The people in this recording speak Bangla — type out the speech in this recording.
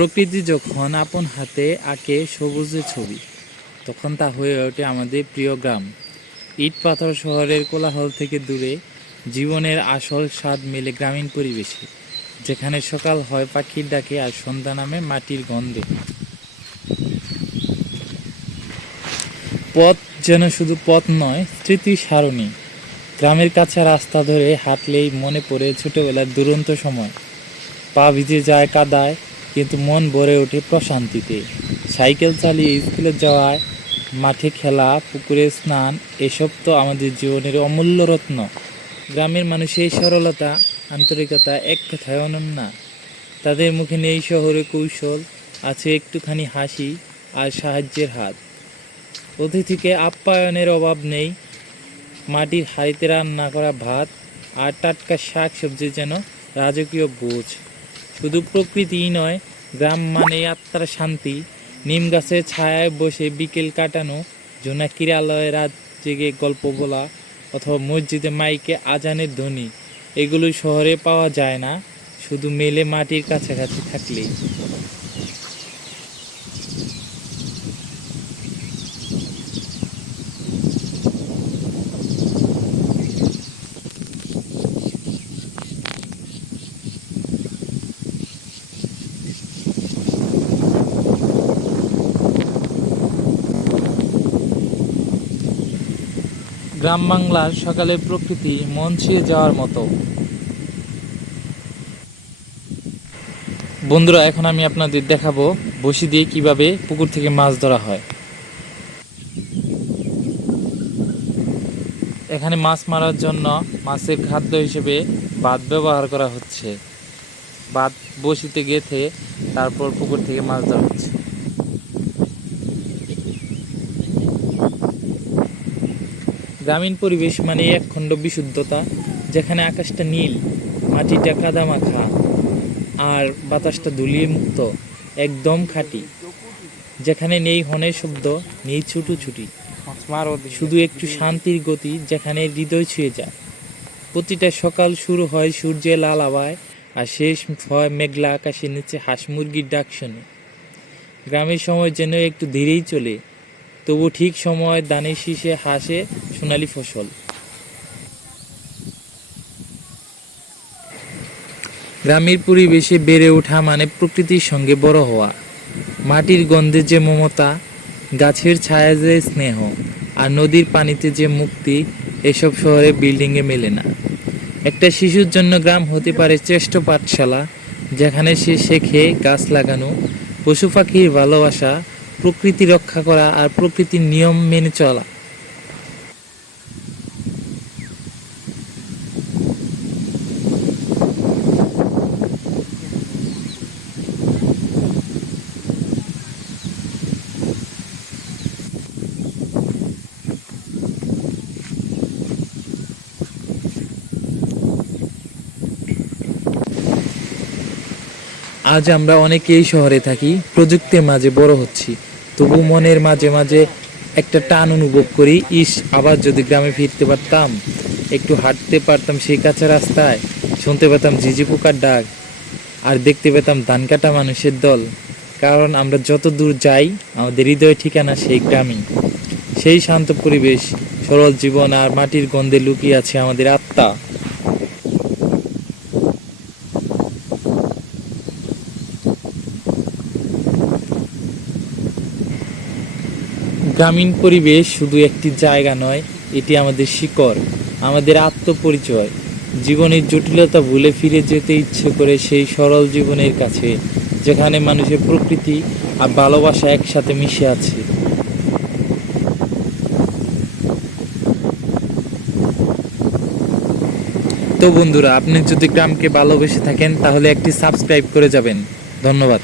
প্রকৃতি যখন আপন হাতে আঁকে সবুজে ছবি, তখন তা হয়ে ওঠে আমাদের প্রিয় গ্রাম। ইট পাথর শহরের কোলাহল থেকে দূরে, জীবনের আসল স্বাদ মেলে গ্রামীণ পরিবেশে, যেখানে সকাল হয় পাখির ডাকে আর সন্ধ্যা নামে মাটির গন্ধে। পথ যেন শুধু পথ নয়, স্মৃতি সারণী গ্রামের কাছে রাস্তা ধরে হাঁটলেই মনে পড়ে ছোটবেলার দুরন্ত সময়। পা ভিজে যায় কাদায় কিন্তু মন ভরে ওঠে প্রশান্তিতে। সাইকেল চালিয়ে স্কুলে যাওয়ায়, মাঠে খেলা, পুকুরে স্নান, এসব তো আমাদের জীবনের অমূল্য রত্ন। গ্রামের মানুষের সরলতা, আন্তরিকতা এক কথায় অনন্য। তাদের মুখে নেই শহরে কৌশল, আছে একটুখানি হাসি আর সাহায্যের হাত। অতিথিকে আপ্যায়নের অভাব নেই। মাটির হাড়িতে রান্না করা ভাত আর টাটকা শাক সবজি যেন রাজকীয় বোঝ। শুধু প্রকৃতিই নয়, গ্রাম মানে আত্মার শান্তি। নিম গাছের ছায়ায় বসে বিকেল কাটানো জোনাকিরালয়ে রাত জেগে গল্প বলা, অথবা মসজিদে মাইকে আজানের ধ্বনি। এগুলো শহরে পাওয়া যায় না, শুধু মেলে মাটির কাছাকাছি থাকলেই। গ্রাম বাংলার সকালের প্রকৃতি মন ছুঁয়ে যাওয়ার মতো। বন্ধুরা, এখন আমি আপনাদের দেখাবো বসি দিয়ে কীভাবে পুকুর থেকে মাছ ধরা হয়। এখানে মাছ মারার জন্য মাছের খাদ্য হিসেবে বাদ ব্যবহার করা হচ্ছে। বাদ বসিতে গেথে তারপর পুকুর থেকে মাছ ধরা হচ্ছে। গ্রামীণ পরিবেশ মানে একখণ্ড বিশুদ্ধতা, যেখানে আকাশটা নীল, মাটিটা কাদা মাখা আর বাতাসটা ধুলিয়ে মুক্ত একদম খাঁটি, যেখানে নেই হনের শব্দ, নেই ছুটোছুটি শুধু একটু শান্তির গতি, যেখানে হৃদয় ছুঁয়ে যায়। প্রতিটা সকাল শুরু হয় সূর্যের লাল আবায় আর শেষ হয় মেঘলা আকাশের নিচে হাঁস মুরগির ডাক শুনে। গ্রামের সময় যেন একটু ধীরেই চলে তবু ঠিক সময় দানের শীষে হাসে সোনালি ফসল। গ্রামের পরিবেশে বেড়ে ওঠা মানে প্রকৃতির সঙ্গে বড় হওয়া। মাটির গন্ধে যে মমতা, গাছের ছায়া যে স্নেহ, আর নদীর পানিতে যে মুক্তি, এসব শহরে বিল্ডিংয়ে মেলে না। একটা শিশুর জন্য গ্রাম হতে পারে শ্রেষ্ঠ পাঠশালা, যেখানে সে শেখে গাছ লাগানো, পশু পাখির ভালোবাসা প্রকৃতি রক্ষা করা আর প্রকৃতির নিয়ম মেনে চলা। আজ আমরা অনেকেই শহরে থাকি, প্রযুক্তির মাঝে বড় হচ্ছি। তবু মনের মাঝে মাঝে একটা টান অনুভব করি, ইস, আবার যদি গ্রামে ফিরতে পারতাম, একটু হাঁটতে পারতাম সেই কাঁচা রাস্তায়, শুনতে পেতাম ঝিঝি পোকার ডাক, আর দেখতে পেতাম ধান কাটা মানুষের দল, কারণ আমরা যত দূর যাই, আমাদের হৃদয় ঠিকানা সেই গ্রামই। সেই শান্ত পরিবেশ, সরল জীবন আর মাটির গন্ধে লুকিয়ে আছে আমাদের আত্মা। গ্রামীণ পরিবেশ শুধু একটি জায়গা নয়, এটি আমাদের শিকড়, আমাদের আত্মপরিচয়। জীবনের জটিলতা ভুলে ফিরে যেতে ইচ্ছে করে সেই সরল জীবনের কাছে, যেখানে মানুষের প্রকৃতি আর ভালোবাসা একসাথে মিশে আছে। তো বন্ধুরা, আপনি যদি গ্রামকে ভালোবেসে থাকেন, তাহলে একটি সাবস্ক্রাইব করে যাবেন। ধন্যবাদ।